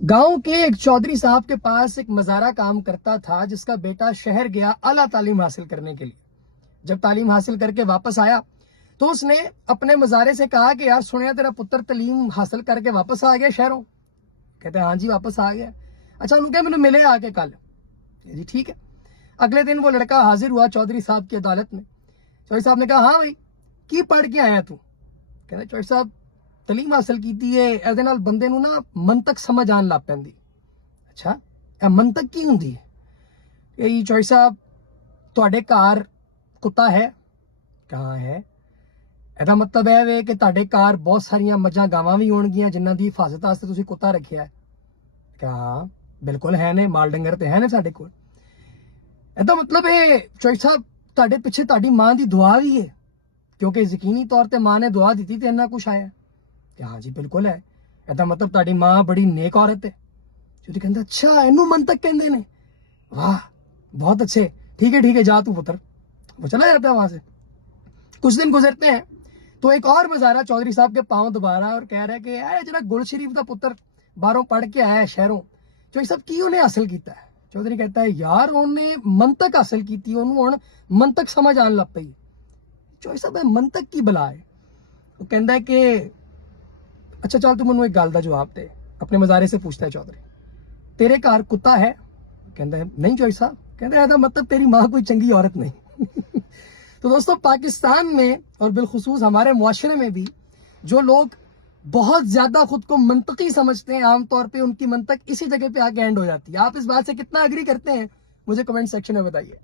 गांव के एक चौधरी साहब के पास एक मजारा काम करता था जिसका बेटा शहर गया आला तालीम हासिल करने के लिए। जब तालीम हासिल करके वापस आया तो उसने अपने मजारे से कहा कि यार सुनिया तेरा पुत्र तालीम हासिल करके वापस आ गया शहरों। कहते हैं हाँ जी वापस आ गया। अच्छा उनके मैंने मिले आके कल। जी ठीक है। अगले दिन वो लड़का हाजिर हुआ चौधरी साहब की अदालत में। चौधरी साहब ने कहा हाँ भाई की पढ़ के आया तू। कहते चौधरी साहब तलीम हासिल की है ਇਹਦੇ ਨਾਲ ਬੰਦੇ ਨੂੰ ਨਾ ਮੰਤਕ ਸਮਝ ਆਣ ਲੱਗ ਪੈਂਦੀ। ਅੱਛਾ ਇਹ ਮੰਤਕ ਕੀ ਹੁੰਦੀ ਹੈ? ਇਹ ਚੌਧਰੀ ਸਾਹਿਬ ਤੁਹਾਡੇ ਘਰ ਕੁੱਤਾ ਹੈ? ਕਹਾਂ ਹੈ। ਇਹਦਾ ਮਤਲਬ ਇਹ ਵੇ ਕਿ ਤੁਹਾਡੇ ਘਰ ਬਹੁਤ ਸਾਰੀਆਂ ਮੱਝਾਂ ਗਾਵਾਂ ਵੀ ਹੋਣਗੀਆਂ ਜਿਨ੍ਹਾਂ ਦੀ ਹਿਫਾਜ਼ਤ ਵਾਸਤੇ ਤੁਸੀਂ ਕੁੱਤਾ ਰੱਖਿਆ ਹੈ। ਕਹਾਂ ਬਿਲਕੁਲ ਹੈ ਨੇ, ਮਾਲ ਡੰਗਰ ਤੇ ਹੈ ਨੇ ਸਾਡੇ ਕੋਲ। ਇਹਦਾ ਮਤਲਬ ਇਹ ਚੌਧਰੀ ਸਾਹਿਬ ਤੁਹਾਡੇ ਪਿੱਛੇ ਤੁਹਾਡੀ ਮਾਂ ਦੀ ਦੁਆ ਵੀ ਹੈ ਕਿਉਂਕਿ ਯਕੀਨੀ ਤੌਰ ਤੇ ਮਾਂ ਨੇ ਦੁਆ ਦਿੱਤੀ ਤੇ ਇੰਨਾ ਕੁਛ ਆਇਆ। हाँ जी बिल्कुल है। ਇਹਦਾ मतलब ਤੁਹਾਡੀ मां बड़ी नेक औरत है। जो कहता अच्छा इनू मंतक कहते ने। वाह बहुत अच्छे, ठीक है जा तू पुत्र। वो चला जाता है वहां से। कुछ दिन गुजरते हैं तो एक और मजारा चौधरी साहब के पांव दोबारा और कह रहा है कि यार जरा गुल शरीफ का पुत्र बाहरों पढ़ के आया है शहरों। चौधरी साहब की उन्हें हासिल किया है? चौधरी कहता है यार उन्हें मंतक हासिल की, उन्होंने मंतक समझ आने लग पई। चौधरी साहब मंतक की बला है? वो कहता है कि अच्छा चल तू मैं एक गल का जवाब दे। अपने मजारे से पूछता है चौधरी तेरे घर कुत्ता है? कहता है नहीं चौधरी साहब। कहता है मतलब तेरी माँ कोई चंगी औरत नहीं। तो दोस्तों पाकिस्तान में और बिलखुसूस हमारे मुआशरे में भी जो लोग बहुत ज्यादा खुद को मंतकी समझते हैं आमतौर पे उनकी मंतक इसी जगह पे आके एंड हो जाती है। आप इस बात से कितना एग्री करते हैं मुझे कमेंट सेक्शन में बताइए।